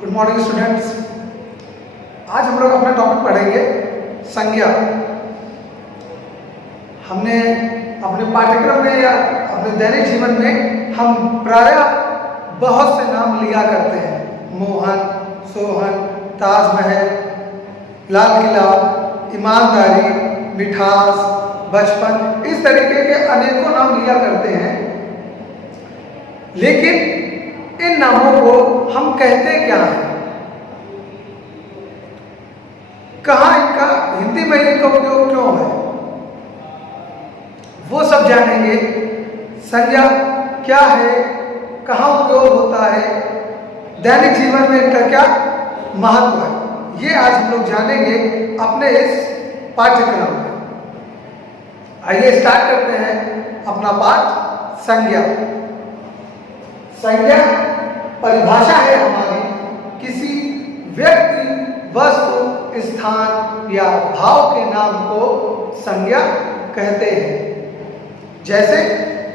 Good morning students. आज हम लोग अपना टॉपिक पढ़ेंगे संज्ञा। हमने अपने पाठ्यक्रम में या अपने दैनिक जीवन में हम प्रायः बहुत से नाम लिया करते हैं। मोहन, सोहन, ताजमहल, लाल किला, ईमानदारी, मिठास, बचपन, इस तरीके के अनेकों नाम लिया करते हैं। लेकिन इन नामों को हम कहते क्या हैं? कहाँ इनका हिंदी में इनका उपयोग क्यों है, वो सब जानेंगे। संज्ञा क्या है, कहाँ उपयोग होता है, दैनिक जीवन में इनका क्या महत्व है, ये आज हम लोग जानेंगे अपने इस पाठ्यक्रम में। आइए स्टार्ट करते हैं अपना पाठ संज्ञा। संज्ञा परिभाषा है हमारी किसी व्यक्ति, वस्तु, स्थान या भाव के नाम को संज्ञा कहते हैं। जैसे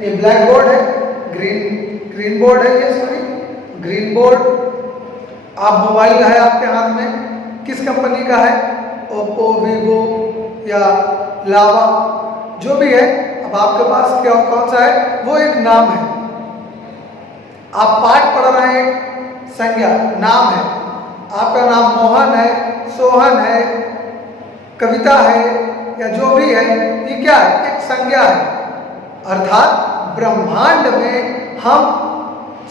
ये ब्लैक बोर्ड है, ग्रीन बोर्ड है, ये सॉरी ग्रीन बोर्ड। आप मोबाइल है आपके हाथ में, किस कंपनी का है? ओप्पो, वीवो या लावा, जो भी है। अब आपके पास क्या कौन सा है, वो एक नाम है। आप पाठ पढ़ रहे हैं, संज्ञा नाम है। आपका नाम मोहन है, सोहन है, कविता है या जो भी है, ये क्या है? एक संज्ञा है। अर्थात ब्रह्मांड में हम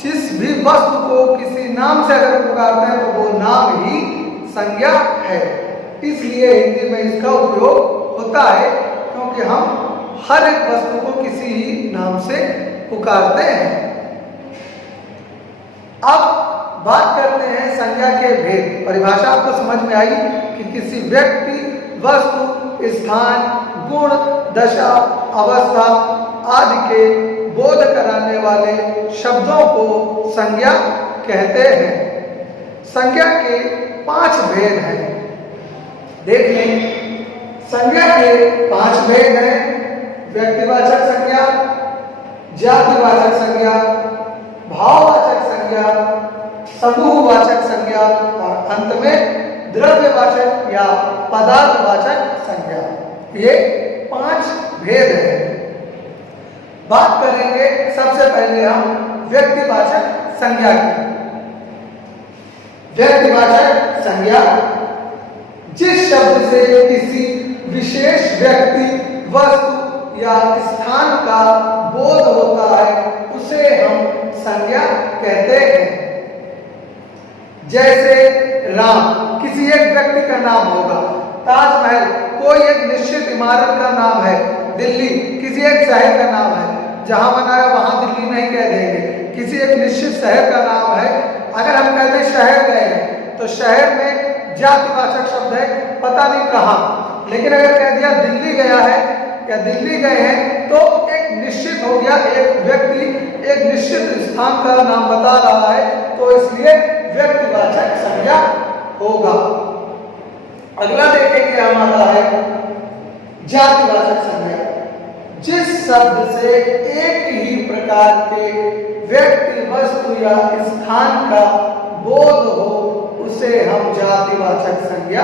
जिस भी वस्तु को किसी नाम से अगर पुकारते हैं तो वो नाम ही संज्ञा है। इसलिए हिंदी में इसका उपयोग होता है, क्योंकि हम हर एक वस्तु को किसी ही नाम से पुकारते हैं। अब बात करते हैं संज्ञा के भेद। परिभाषा आपको समझ में आई कि किसी व्यक्ति, वस्तु, स्थान, गुण, दशा, अवस्था आदि के बोध कराने वाले शब्दों को संज्ञा कहते हैं। संज्ञा के 5 भेद हैं। देख लें, संज्ञा के 5 भेद हैं। व्यक्तिवाचक संज्ञा, जातिवाचक संज्ञा, भाववाचक संज्ञा, समूहवाचक संज्ञा और अंत में द्रव्यवाचक या पदार्थवाचक संज्ञा। ये 5 भेद हैं। बात करेंगे सबसे पहले हम व्यक्तिवाचक संज्ञा की। व्यक्तिवाचक संज्ञा जिस शब्द से किसी विशेष व्यक्ति, वस्तु या स्थान का बोध होता है, उसे हम संज्ञा कहते हैं। जैसे राम किसी एक व्यक्ति का नाम होगा, ताजमहल कोई एक निश्चित इमारत का नाम है, दिल्ली किसी एक शहर का नाम है, जहां बनाया वहां दिल्ली नहीं कह देंगे, किसी एक निश्चित शहर का नाम है। अगर हम कहते शहर गए हैं तो शहर में जातिवाचक शब्द है, पता नहीं कहाँ। लेकिन अगर कह दिया दिल्ली गया है या दिल्ली गए हैं तो एक निश्चित हो गया, एक व्यक्ति एक निश्चित स्थान का नाम बता रहा है, तो इसलिए व्यक्तिवाचक संज्ञा होगा। अगला देखेंगे हमारा है जातिवाचक संज्ञा। जिस शब्द से एक ही प्रकार के व्यक्ति, वस्तु या स्थान का बोध हो, उसे हम जातिवाचक संज्ञा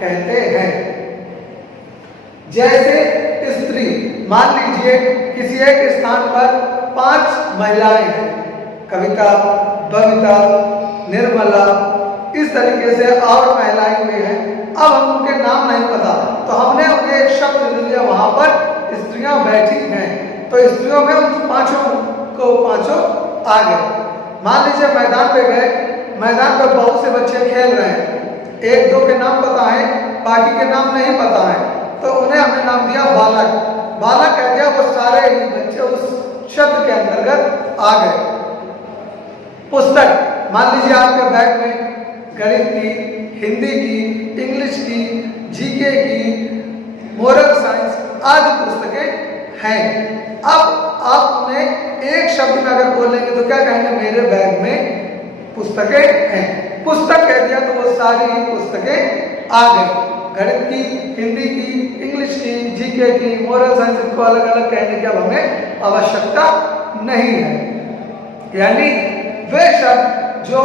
कहते हैं। जैसे स्त्री, मान लीजिए किसी एक स्थान पर 5 महिलाएं हैं, कविता, बबीता, निर्मला, इस तरीके से और महिलाएं भी हैं। अब हम उनके नाम नहीं पता, तो हमने उन्हें एक शब्द दे दिया, वहां पर स्त्रियां बैठी हैं, तो स्त्रियों में उन 5 आ गए। मान लीजिए मैदान पे गए, मैदान पर बहुत से बच्चे खेल रहे हैं, 1-2 के नाम पता है, बाकी के नाम नहीं पता है, तो उन्हें हमने नाम दिया बालक। बालक कह दिया, वो सारे ही बच्चे उस शब्द के अंतर्गत आ गए। पुस्तक, मान लीजिए आपके बैग में गणित की, हिंदी की, इंग्लिश की, जीके की, मोरल साइंस आदि पुस्तकें हैं। अब आप उन्हें एक शब्द में अगर बोलेंगे तो क्या कहेंगे? मेरे बैग में पुस्तकें हैं। पुस्तक कह दिया तो वो सारी ही पुस्तकें आ गई। गणित की, हिंदी की, इंग्लिश की, जीके की, मोरल साइंस को अलग अलग कहने की अब हमें आवश्यकता नहीं है। यानी वे शब्द जो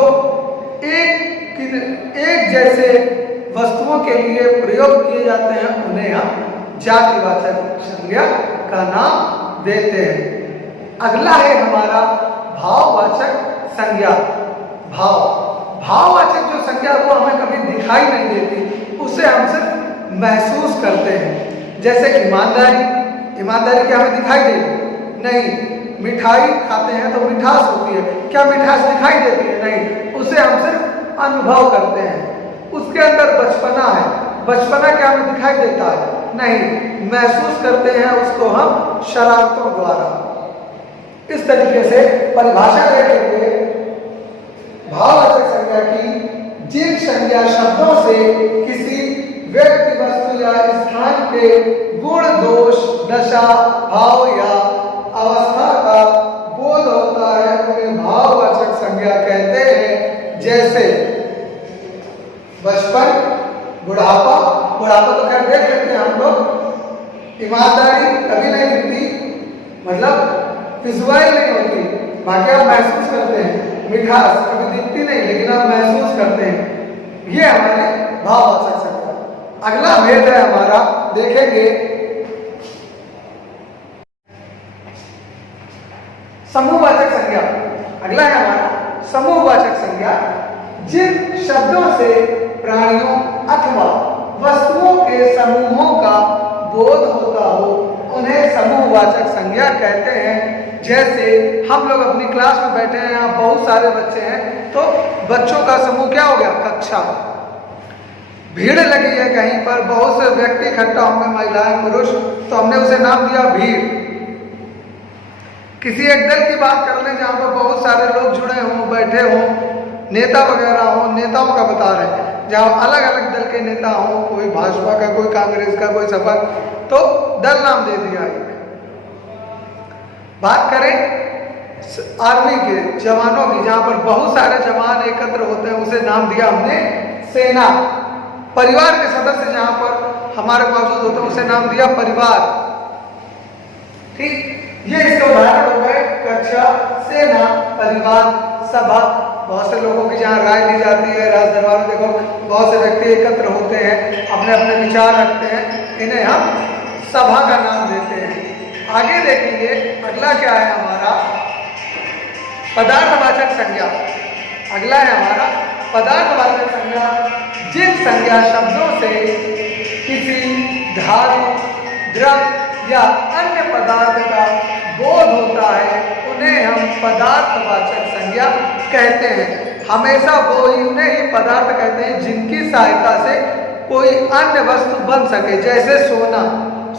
एक एक जैसे वस्तुओं के लिए प्रयोग किए जाते हैं उन्हें हम जातिवाचक संज्ञा का नाम देते हैं। अगला है हमारा भाववाचक संज्ञा। भाववाचक जो संज्ञा वो हमें कभी दिखाई नहीं देती, उसे हम सिर्फ महसूस करते हैं। जैसे ईमानदारी क्या हमें दिखाई देती? नहीं। मिठाई खाते हैं तो मिठास होती है, क्या मिठास दिखाई देती है? नहीं, उसे हम सिर्फ अनुभव करते हैं। उसके अंदर बचपना है, बचपना क्या हमें दिखाई देता है? नहीं, महसूस करते हैं उसको हम शरारतों द्वारा। इस तरीके से परिभाषा देखेंगे भाववाचक संज्ञा की, जिन संज्ञा शब्दों से किसी व्यक्ति, वस्तु या स्थान के गुण, दोष, दशा, भाव या अवस्था का बोध होता है उन्हें भाववाचक संज्ञा कहते हैं। जैसे बचपन, बुढ़ापा तो खैर देख लेते हैं हम लोग। ईमानदारी कभी नहीं दिखती, मतलब विजुअल नहीं होती, बाकी आप महसूस करते हैं। मिठास कभी दिखती नहीं लेकिन आप महसूस करते हैं। ये हमारे भाववाचक संज्ञा। अगला भेद है हमारा, देखेंगे समूहवाचक संज्ञा। अगला है हमारा समूहवाचक संज्ञा। जिन शब्दों से प्राणियों अथवा वस्तुओं के समूहों का बोध होता हो उन्हें समूहवाचक संज्ञा कहते हैं। जैसे हम लोग अपनी क्लास में बैठे हैं, यहाँ बहुत सारे बच्चे हैं, तो बच्चों का समूह क्या हो गया? कक्षा। भीड़ लगी है कहीं पर, बहुत से व्यक्ति इकट्ठा होंगे, महिलाएं, पुरुष, तो हमने उसे नाम दिया भीड़। किसी एक दल की बात कर लें जहाँ पर बहुत सारे लोग जुड़े हों, बैठे हों, नेता वगैरह हों, नेताओं का बता रहे हैं, जहाँ अलग अलग दल के नेता हों, कोई भाजपा का, कोई कांग्रेस का, कोई सपा, तो दल नाम दे दिया एक। बात करें आर्मी के जवानों की, जहाँ पर बहुत सारे जवान एकत्र होते हैं, उसे नाम दिया हमने सेना। परिवार के सदस्य जहाँ पर हमारे मौजूद होते हैं उसे नाम दिया परिवार। ठीक, ये इसके उदाहरण हो गए कक्षा, सेना, परिवार, सभा। बहुत से लोगों की जहाँ राय दी जाती है, राज दरबार में देखो बहुत से व्यक्ति एकत्र होते हैं, अपने अपने विचार रखते हैं, इन्हें हम सभा का नाम देते हैं। आगे देखेंगे अगला क्या है हमारा पदार्थवाचक संज्ञा। अगला है हमारा पदार्थवाचक संज्ञा। जिन संज्ञा शब्दों से किसी धातु, द्रव्य या अन्य पदार्थ का बोध होता है उन्हें हम पदार्थवाचक संज्ञा कहते हैं। हमेशा वो उन्हें ही पदार्थ कहते हैं जिनकी सहायता से कोई अन्य वस्तु बन सके। जैसे सोना,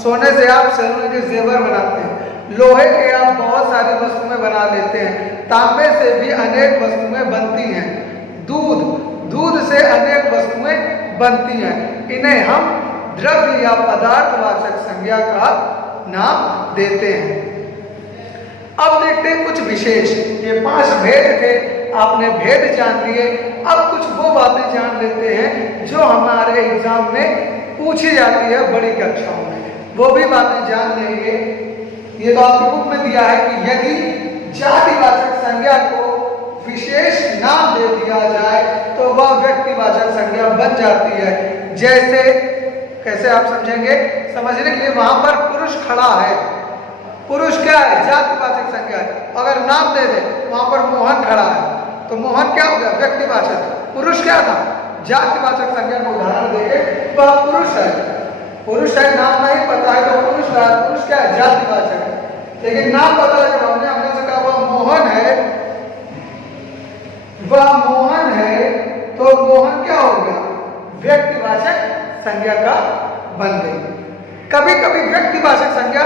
सोने से आप सोने के जेवर बनाते हैं, लोहे के आप बहुत सारी वस्तुएं बना लेते हैं, तांबे से भी अनेक वस्तुएं बनती हैं, दूध से अनेक वस्तुएं बनती हैं। इन्हें हम द्रव्य या पदार्थवाचक संज्ञा का नाम देते हैं। अब देखते हैं कुछ विशेष। ये 5 भेद थे, आपने भेद जान लिए। अब कुछ वो बातें जान लेते हैं जो हमारे एग्जाम में पूछी जाती है बड़ी कक्षाओं में, वो भी बातें जान लेंगे। ये तो आपकी बुक में दिया है कि यदि जातिवाचक संज्ञा को विशेष नाम दे दिया जाए तो वह व्यक्तिवाचक संज्ञा बन जाती है। जैसे कैसे आप समझेंगे? समझने के लिए वहां पर पुरुष खड़ा है, पुरुष क्या है? जातिवाचक संज्ञा है। अगर नाम दे दे वहां पर मोहन खड़ा है तो मोहन क्या हो गया? व्यक्तिवाचक। पुरुष क्या था? जातिवाचक संज्ञा का उदाहरण देके वह पुरुष है, पुरुष है, नाम नहीं पता है तो पुरुष का पुरुष क्या है? जातिवाचक है। लेकिन नाम पता है, जब हमने से कहा वह मोहन है, वह मोहन है, तो मोहन क्या हो गया? व्यक्तिवाचक संज्ञा का बन गई। कभी कभी व्यक्तिवाचक संज्ञा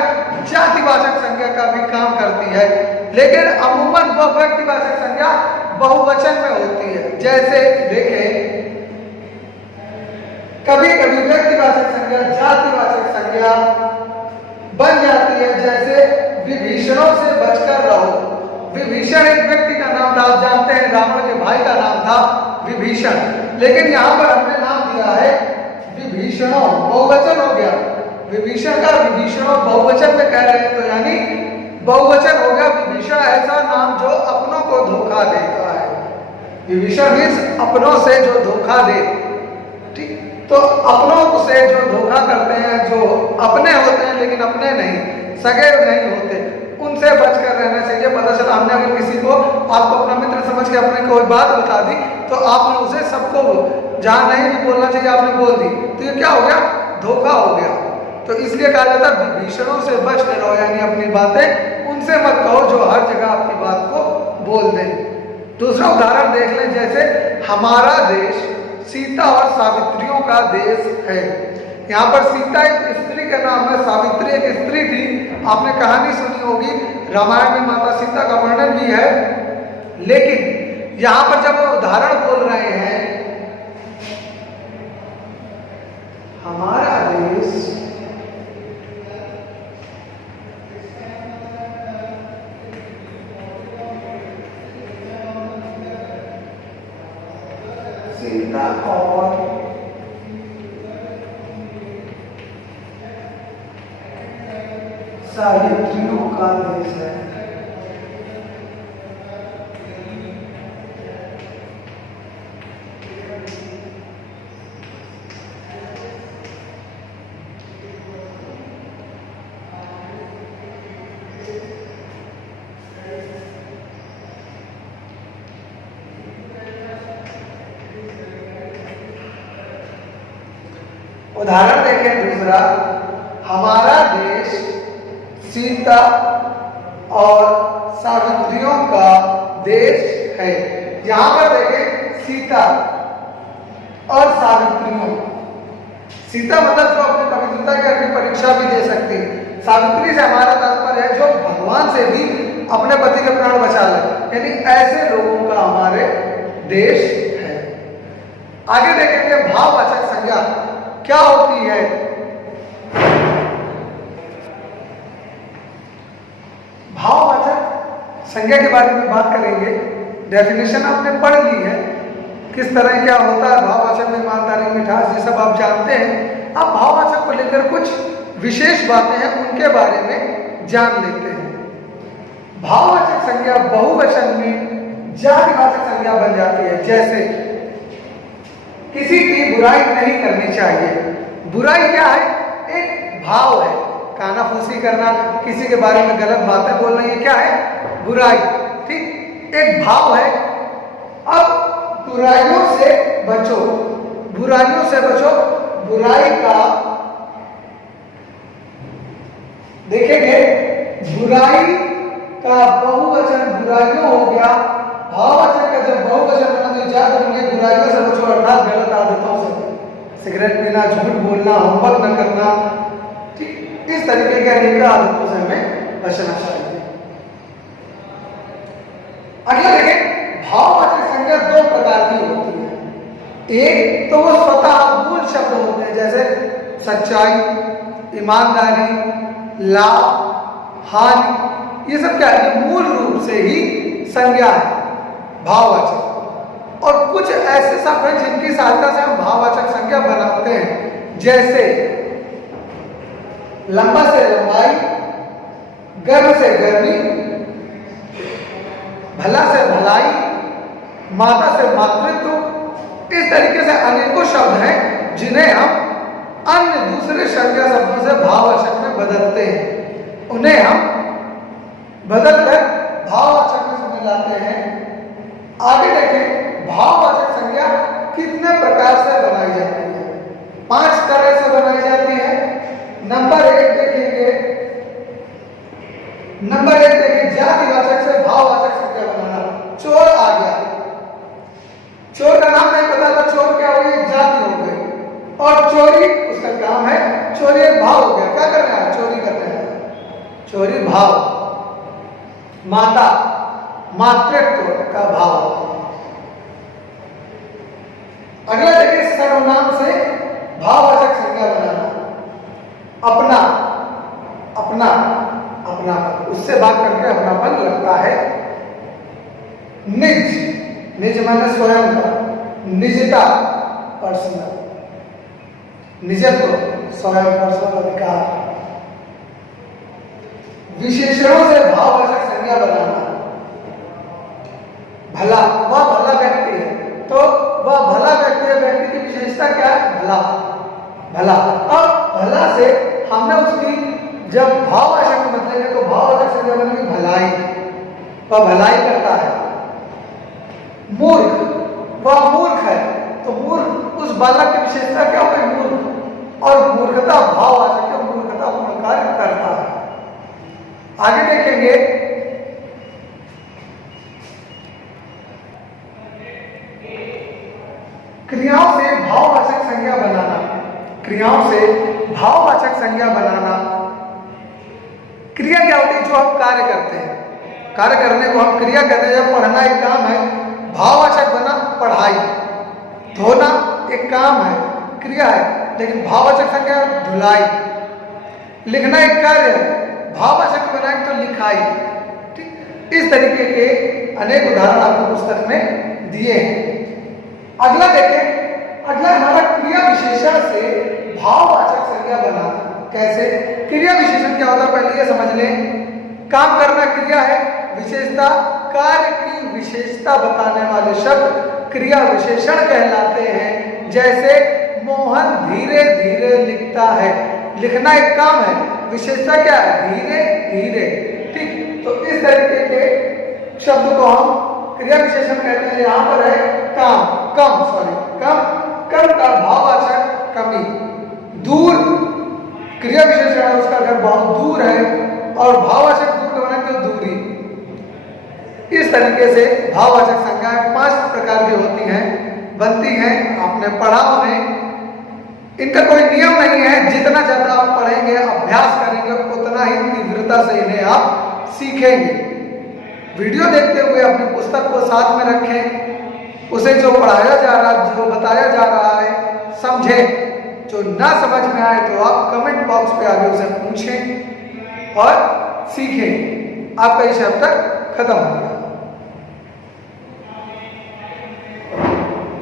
जातिवाचक संज्ञा का भी काम करती है, लेकिन अमूमन वह व्यक्तिवाचक संज्ञा बहुवचन में होती है। जैसे देखें कभी कभी व्यक्तिवाचक संज्ञा जातिवाचक संज्ञा बन जाती है। जैसे विभीषणों से बचकर रहो। विभीषण एक व्यक्ति का नाम था, आप जानते हैं रावण के भाई का नाम था विभीषण, लेकिन यहाँ पर हमने नाम दिया है विभीषणों, बहुवचन हो गया। विभीषण का विभीषणों बहुवचन में कह रहे हैं तो यानी बहुवचन हो गया। विभीषण ऐसा नाम जो अपनों को धोखा देता है, विभीषण मीन्स अपनों से जो धोखा दे, ठीक। तो अपनों से जो धोखा करते हैं, जो अपने होते हैं लेकिन अपने नहीं, सगे नहीं होते, उनसे बचकर रहना चाहिए। पता चला हमने अगर किसी को, आपको अपना मित्र समझ के अपने कोई बात बता दी, तो आपने उसे सबको जहां नहीं भी बोलना चाहिए आपने बोल दी, तो ये क्या हो गया? धोखा हो गया। तो इसलिए कहा जाता है विभीषणों से बच के रहो, यानी अपनी बातें उनसे मत कहो जो हर जगह आपकी बात को बोल दें। दूसरा उदाहरण देख लें, जैसे हमारा देश सीता और सावित्रियों का देश है। यहाँ पर सीता एक स्त्री का नाम है, सावित्री एक स्त्री थी। आपने कहानी सुनी होगी, रामायण में माता सीता का वर्णन भी है। लेकिन यहाँ पर जब वो उदाहरण बोल रहे हैं, हमारा देश सीता और सावित्रियों का देश है। उदाहरण देखें दूसरा, हमारा देश सीता और सावित्रियों का देश है। यहां पर देखें सीता और सावित्रियों, सीता मतलब जो अपनी पवित्रता की अपनी परीक्षा भी दे सकती है। सावित्री से हमारा तात्पर्य है जो भगवान से भी अपने पति के प्राण बचा ले, यानी ऐसे लोगों का हमारे देश है। आगे देखेंगे भाववाचक संज्ञा क्या होती है। भाववाचक संज्ञा के बारे में बात करेंगे। डेफिनेशन आपने पढ़ ली है, किस तरह क्या होता है भाववाचक में, ईमानदारी, मिठास, ये सब आप जानते हैं। अब भाववाचक को लेकर कुछ विशेष बातें हैं, उनके बारे में जान लेते हैं। भाववाचक संज्ञा बहुवचन में जातिवाचक संज्ञा बन जाती है। जैसे किसी की बुराई नहीं करनी चाहिए। बुराई क्या है? एक भाव है। कानाफूसी करना, किसी के बारे में गलत बातें बोलना, ये क्या है? बुराई, ठीक, एक भाव है। अब बुराइयों से बचो, बुराइयों से बचो। बुराई का देखेंगे, बुराई का बहुवचन बुराइयों हो गया। भाववाचक का जब बहुवचन बना तो याद रखेंगे बुराइयों से बचो, अर्थात गलत आदतों से, सिगरेट पीना, झूठ बोलना, होमवर्क न करना, ठीक, इस तरीके के अनेक आदतों से हमें बचना चाहिए। अगला देखें, भाववाचक संज्ञा दो प्रकार की होती है। एक तो वो स्वतः मूल शब्द होते हैं, जैसे सच्चाई, ईमानदारी, लाभ, हानि, ये सब क्या है? मूल रूप से ही संज्ञा है भाववाचक। और कुछ ऐसे शब्द हैं जिनकी सहायता से हम भाववाचक संज्ञा बनाते हैं, जैसे लंबा से लंबाई, गर्म से गर्मी, भला से भलाई, माता से मातृत्व। इस तरीके से अनेकों शब्द हैं जिन्हें हम अन्य दूसरे संज्ञा शब्दों से भाववाचक में बदलते हैं। उन्हें हम बदलकर भाववाचक में लाते हैं। आगे देखें, भाववाचक संज्ञा कितने प्रकार से बनाई जाती है? 5 तरह से बनाई जाती है। नंबर 1 देखेंगे, नंबर 1 देखिए, जातिवाचक से भाववाचक संज्ञा बनाना। चोर आ गया, चोर का नाम नहीं पता था, चोर क्या हो गई? जाति हो गई। और चोरी उसका काम है, चोरी एक भाव हो गया। क्या कर रहा है? चोरी कर रहा है, चोरी भाव। माता, मातृत्व का भाव। अगला देखिए, सर्वनाम से भाववाचक संज्ञा बनाना। अपना, अपना, अपनापन, उससे बात करके अपनापन लगता है। निज, निज माने स्वयं का, निजता, पर्सनल, निजत्व, स्वयं, पर्सनल अधिकार। विशेषणों से भाववाचक संज्ञा बनाना। भला, वह भला व्यक्ति है, भला, भला। अब भला से हमने उसकी जब भाववाचक मतलब है तो भाववाचक संज्ञा बनेगी भलाई, वह भलाई करता है। मूर्ख, वह मूर्ख है, तो मूर्ख उस बालक की विशेषता क्या होगी? मूर्ख। और मूर्खता भाववाचक है, मूर्खता पूर्ण कार्य करता है। आगे देखेंगे क्रियाओं से भाववाचक संज्ञा बनाना। क्रियाओं से भाववाचक संज्ञा बनाना। क्रिया क्या होती है? जो हम कार्य करते हैं, कार्य करने को हम क्रिया कहते हैं। जब पढ़ना एक काम है, भाववाचक बना पढ़ाई, धोना एक काम है, क्रिया है, लेकिन भाववाचक संज्ञा धुलाई। लिखना एक कार्य है, भाववाचक बनाए तो लिखाई। ठीक, इस तरीके के अनेक उदाहरण आपको पुस्तक में दिए हैं। अगला देखें, अगला हमारा क्रिया विशेषण से भाववाचक संज्ञा बनाना। कैसे? क्रिया विशेषण क्या होता है पहले ये समझ लें। काम करना क्रिया है, विशेषता कार्य की विशेषता बताने वाले शब्द क्रिया विशेषण कहलाते हैं। जैसे मोहन धीरे धीरे लिखता है, लिखना एक काम है, विशेषता क्या है? धीरे धीरे। ठीक, तो इस तरीके के शब्द को हम क्रिया विशेषण कहते हैं। यहाँ पर है काम, कम, कम का भाववाचक कमी। दूर क्रिया विशेषण है, उसका घर बहुत दूर है, और भाववाचक दूर का बना तो दूरी। इस तरीके से भाववाचक संज्ञाएं 5 प्रकार की होती हैं, बनती हैं। आपने पढ़ा उन्हें, इनका कोई नियम नहीं है। जितना ज्यादा आप पढ़ेंगे, अभ्यास करेंगे, उतना ही तीव्रता से इन्हें आप सीखेंगे। वीडियो देखते हुए अपनी पुस्तक को साथ में रखें, उसे जो पढ़ाया जा रहा है, जो बताया जा रहा है, समझें। जो ना समझ में आए तो आप कमेंट बॉक्स पे आगे उसे पूछें और सीखें। आपका ये चैप्टर खत्म हो गया।